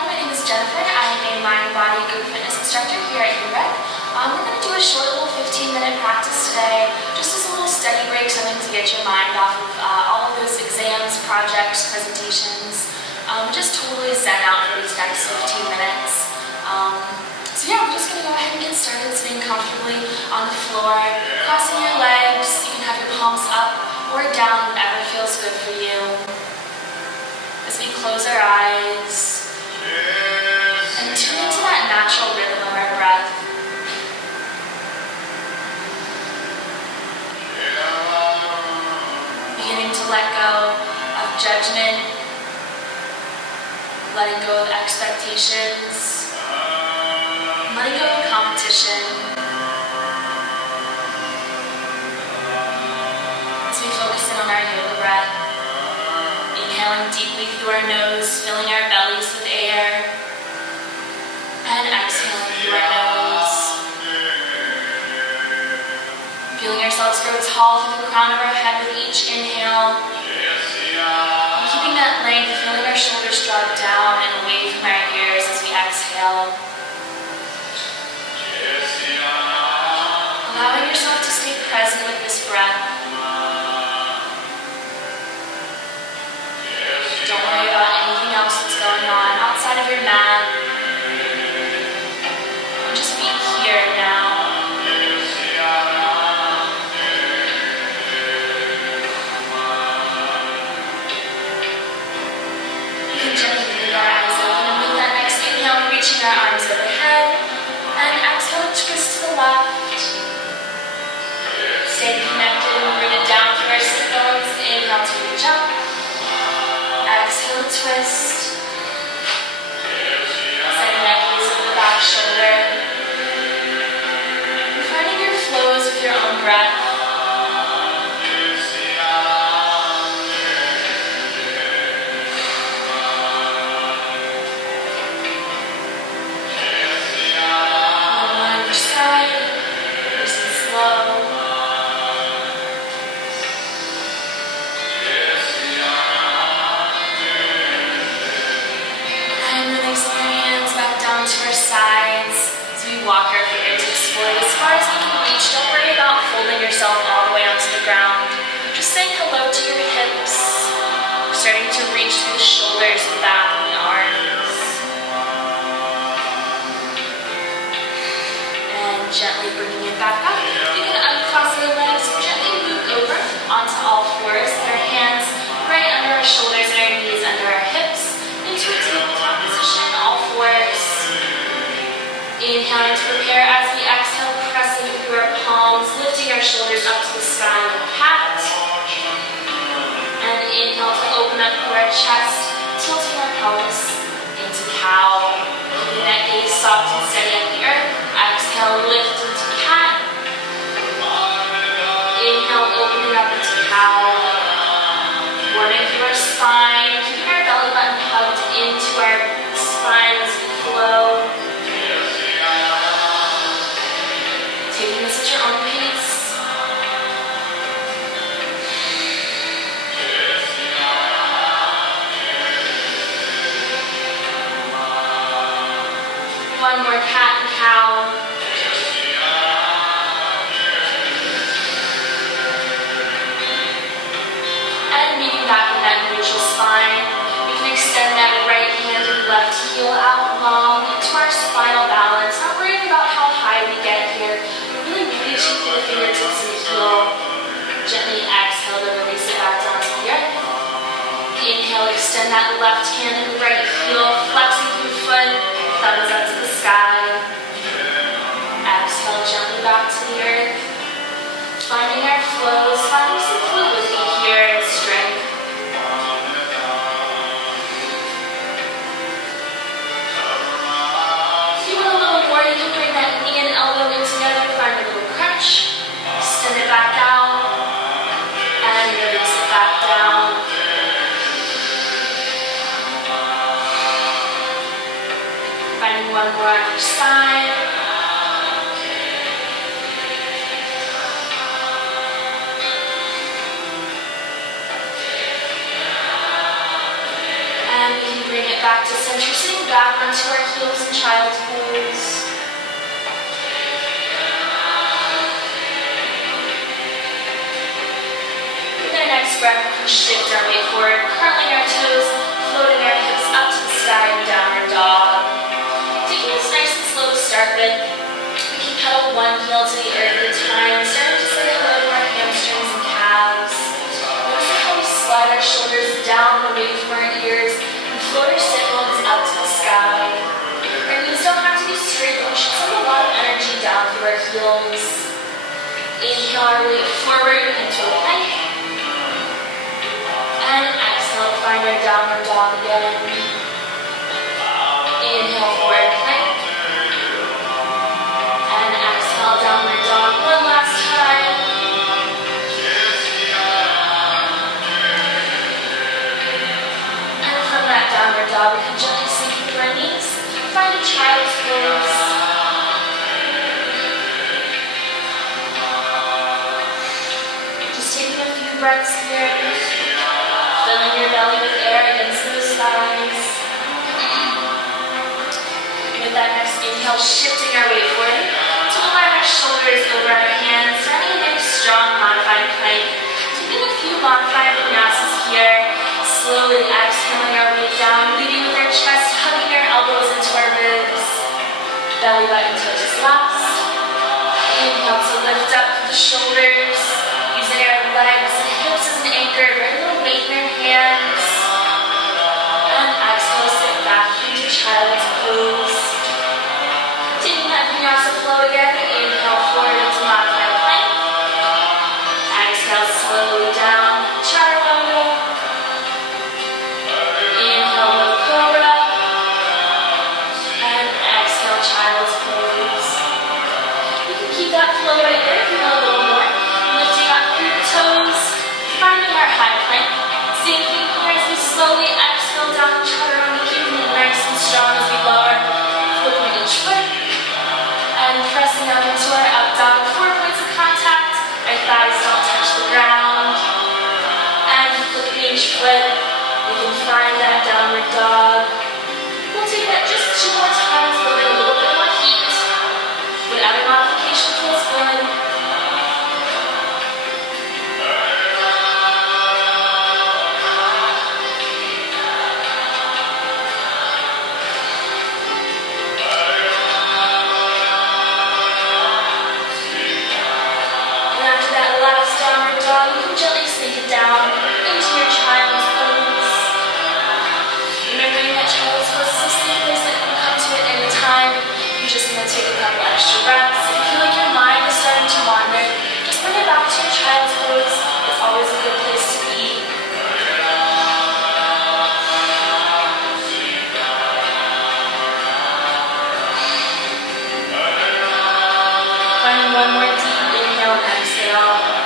everyone, my name is Jennifer. I am a mind, body, group fitness instructor here at UREC. We're going to do a short little 15-minute practice today, just as a little study break, something to get your mind off of all of those exams, projects, presentations. Just totally zen out for these next 15 minutes. So yeah, we're just going to go ahead and get started sitting comfortably on the floor, crossing your legs. You can have your palms up or down, whatever feels good for you. As we close our eyes and tune into that natural rhythm of our breath. Beginning to let go of judgment, letting go of expectations, letting go of competition. As we focus in on our yoga breath, inhaling deeply through our nose, filling our bellies with air, and exhaling through our nose. Feeling ourselves grow tall through the crown of our head with each inhale. And keeping that length, feeling our shoulders drop down and away from our ears as we exhale. Allowing yourself to stay present with this breath. Don't worry about anything else that's going on outside of your mat. And just be here now. We can gently blink our eyes open, and with that next inhale, reaching our arms overhead, and exhale, twist to the left. Stay connected and rooted down through our sit bones. Inhale to reach up. Exhale, twist. Sending that gaze over the back shoulder. And finding your flows with your own breath. One on each side. Nice and slow. To our sides as we walk our fingertips forward as far as you can reach. Don't worry about folding yourself all the way onto the ground. Just saying hello to your hips, starting to reach through the shoulders, the back, and the arms. And gently bringing it back up. You can uncross your legs, gently move over onto all fours, with our hands right under our shoulders and our knees under our hips, into a tabletop position, all fours. Inhaling to prepare as we exhale, pressing through our palms, lifting our shoulders up to the sky like a cat. And inhale to open up through our chest, tilting our pelvis into cow. Keeping that gaze soft and steady at the earth. Exhale, lift into cat. Inhale, opening up into cow. Warming through our spine, keeping our belly button hugged into our spine as we flow. Taking this at your own pace. One more cat and cow. And meeting back in that neutral spine. We can extend that right hand and left heel out long into our spinal balance. Not worrying about how high we get here. Really reaching through the fingertips and heel. Gently exhale to release it back down to the earth. Inhale, extend that left hand and right heel, flexing through the foot, thumbs up to the sky. Exhale gently back to the earth. Finding our flows, finding some fluidity here, strength. If you want a little more, you can bring that knee and elbow in together, find a little crunch, extend it back out, and release it back down. Finding one more on each side. And we can bring it back to center, sitting back onto our heels in child's pose. With our next breath, we can shift our weight forward, curling our toes, floating our hips up to the sky in downward dog. Taking this nice and slow to start with, we can pedal one heel to the earth at a time, starting to say hello to our hamstrings and calves. Notice how we slide our shoulders down away from our ears and float our sit bones up to the sky. Our knees don't have to be straight, but we should send a lot of energy down through our heels. Inhale our weight forward into a plank. And exhale, find our downward dog again. Inhale, forward plank. And exhale, downward dog one last time. And from that downward dog, we can gently sink into our knees. Find a child's pose. Just taking a few breaths here. Filling your belly with air against those thighs. With that next inhale, shifting our weight forward to align our shoulders over our hands, starting a nice strong modified plank. Taking a few modified vinyasas here, slowly exhaling our weight down, leading with our chest, hugging our elbows into our ribs. Belly button touches last. Inhale to lift up the shoulders, using our legs and hips as an anchor, very little weight in our hands. And exhale, sit back into child's pose. Taking that vinyasa flow again, inhale forward into modified plank. Exhale slowly down, chaturanga. Inhale, low cobra. And exhale, child's pose. You can keep that flow right there if you want a little more. Lifting up through the toes, finding our high plank. Same thing here as we slowly exhale down chaturanga, keeping it nice and strong as we lower. Flipping each foot. And pressing up into our up dog, 4 points of contact. Our thighs don't touch the ground. And flipping each foot, we can find that downward dog. We'll take that just 2 more times, building a little bit more heat. Whatever modification feels good. Gently sink it down into your child's pose. Remembering that child's pose is a safe place that you can come to at any time. You're just going to take a couple extra breaths. If you feel like your mind is starting to wander, just bring it back to your child's pose. It's always a good place to be. Finding one more deep inhale and exhale.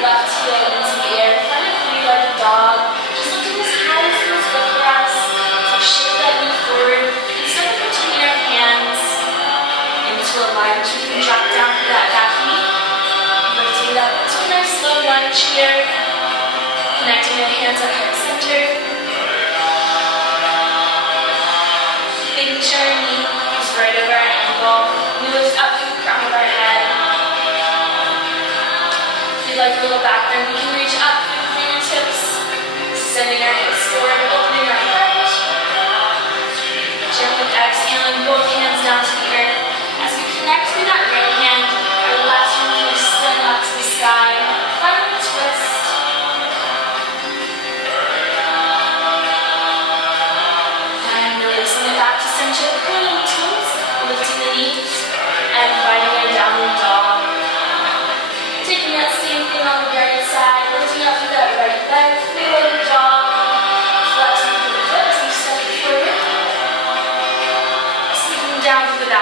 Left heel into the air, find a three-legged dog. Just looking as high as feels good for us. So shift that knee forward and step it between our hands into a lunge. You can drop down for that back knee. Lifting it up into a nice slow lunge here. Connecting our hands at heart center. Making sure our knee is right over our ankle. We lift up through the crown of our head. Like a little back bend, we can reach up through the fingertips, sending our hips forward, opening our heart. Gently exhaling, both hands down to the earth. As we connect through that right hand, our left hand can extend up to the sky, finding a twist. And releasing it back to center, curling the toes, lifting the knees, and finding our downward dog. Taking that same thing on the right side, lifting up through that right leg, three-legged dog, flexing through the foot as we step forward, sinking down through the back.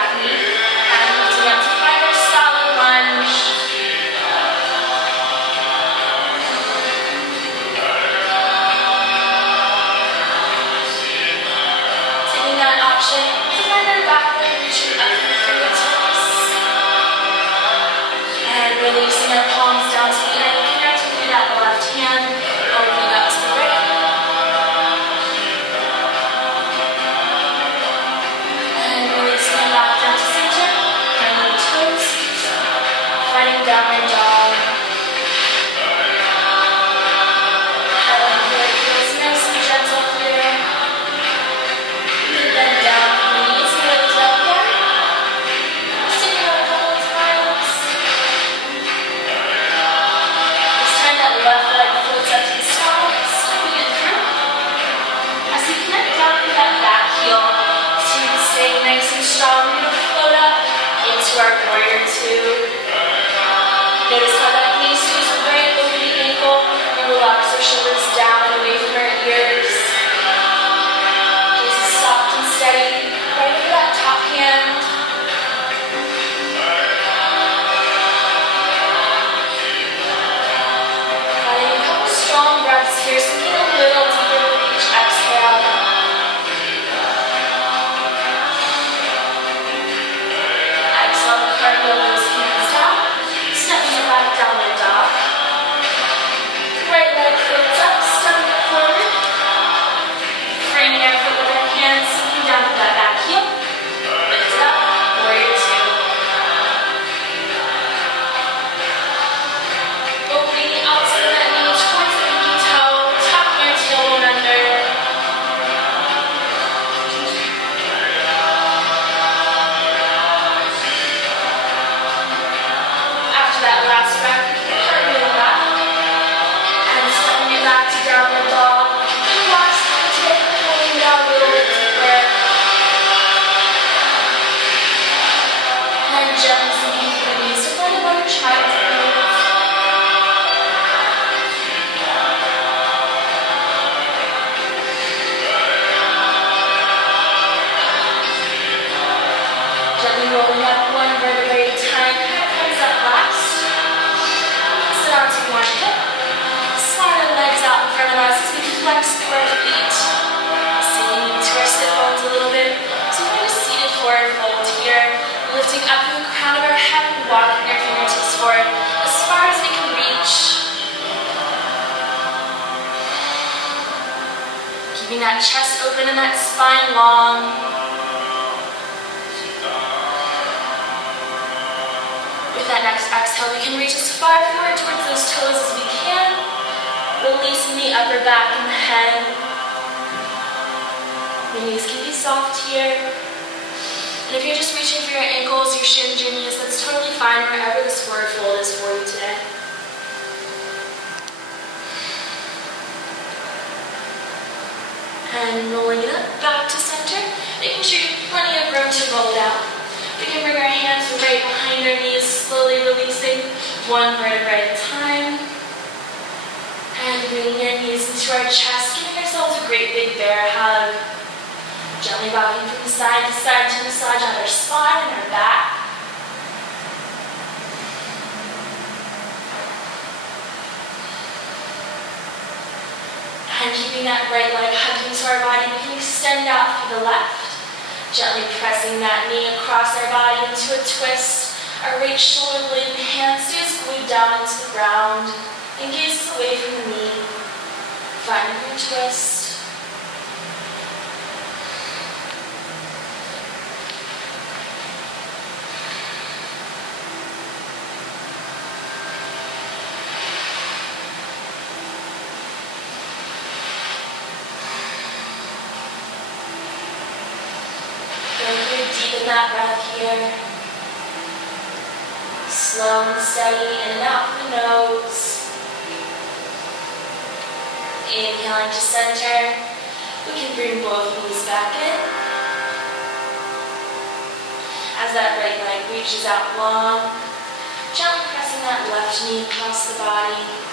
downward dog. Head and foot feels nice and gentle here. You can bend down from the knees and lift up again. Stick it out a couple of times. This time that left leg floats up to the side, slipping it through. As you connect down with that back heel, so you can stay nice and strong, we're going to float up into our warrior two. Notice how that knee stays right over the ankle and relax our shoulders down and away from our ears. Gaze is soft and steady, right over that top hand. Adding a couple strong breaths here, sinking a little deeper with each exhale. Exhale the cartwheel those hands down. Stepping it back, downward dog. Right leg floats up, stepping it forward. Framing our foot with our hands, sinking down to that back heel. Lift it up, warrior two. Opening the outside of that knee towards the pinky toe, tucking your tailbone under. After that last breath, cartwheel back. And stepping it back to downward dog. Relax the tip, pulling it out a little bit deeper. And gently sinking through the knees to find another child's pose. Gently rolling up one vertebrae at a time. Head comes up last. Sit onto one hip. Slide our legs out in front of us as we flex through our feet. Sinking into our sit bones a little bit. So we're going to seated forward fold here. Lifting up through the crown of our head and walking our fingertips forward as far as we can reach. Keeping that chest open and that spine long. With that next exhale, we can reach as far forward towards those toes as we can, releasing the upper back and the head. The knees can be soft here. And if you're just reaching for your ankles, your shins, your knees, that's totally fine wherever this forward fold is for you today. And rolling it up, back to center, making sure you have plenty of room to roll it out. We can bring our hands right behind our knees, slowly releasing one vertebrae at a time. And bringing our knees into our chest, giving ourselves a great big bear hug. Gently rocking from side to massage out our spine and our back. And keeping that right leg hugging to our body, we can extend out through the left. Gently pressing that knee across our body into a twist. Our right shoulder blade and hand stays glued down into the ground and gazes away from the knee. Finding your twist. Deepen that breath here. Slow and steady in and out from the nose. Inhaling to center. We can bring both knees back in. As that right leg reaches out long, gently pressing that left knee across the body.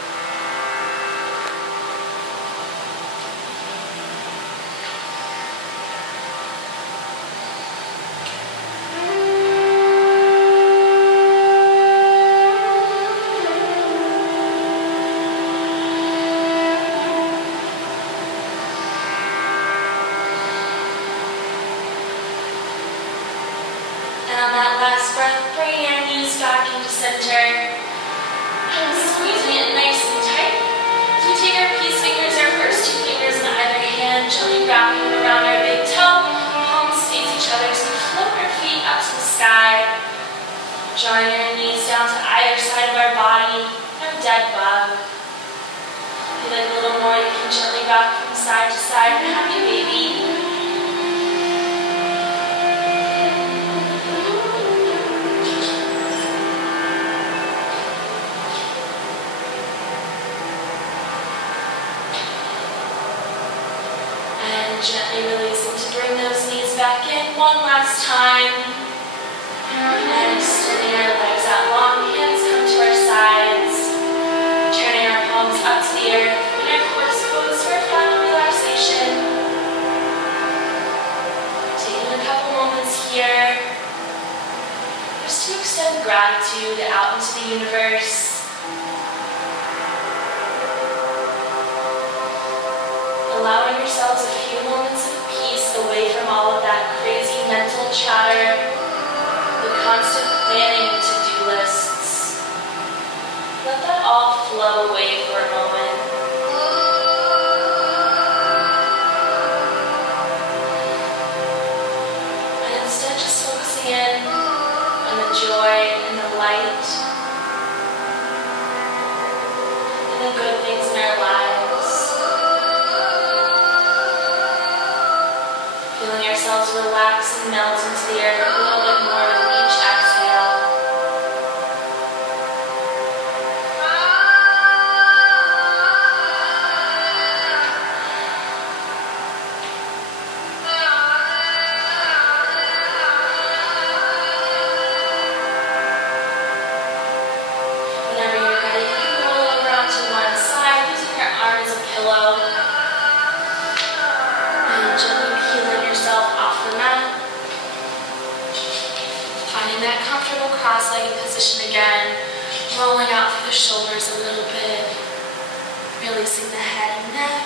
Bringing our knees back into center and squeezing it nice and tight. So we take our peace fingers, our first two fingers in either hand, gently wrapping them around our big toe. Palms face each other, so we float our feet up to the sky. Drawing our knees down to either side of dead bug. If you like a little more, you can gently rock from side to side and happy baby. And gently releasing to bring those knees back in one last time. And extending our legs out long, hands come to our sides, turning our palms up to the earth, and our corpse pose for final relaxation. Taking a couple moments here, just to extend gratitude out into the universe. Allowing yourselves a few moments of peace away from all of that crazy mental chatter, the constant planning of to-do lists. Let that all flow away for a moment. And instead just focusing in on the joy and the light and the good things in our lives. Feeling ourselves relax and melt into the earth a little bit more with each exhale. Whenever you're ready, you can roll over onto one side using your arm as a pillow. And gently peeling yourself off the mat. Finding that comfortable cross-legged position again. Rolling out through the shoulders a little bit. Releasing the head and neck.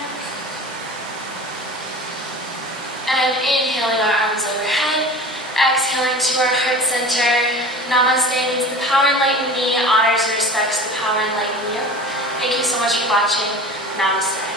And inhaling our arms overhead. Exhaling to our heart center. Namaste means the power and light in me honors and respects the power and light in you. Thank you so much for watching. Namaste.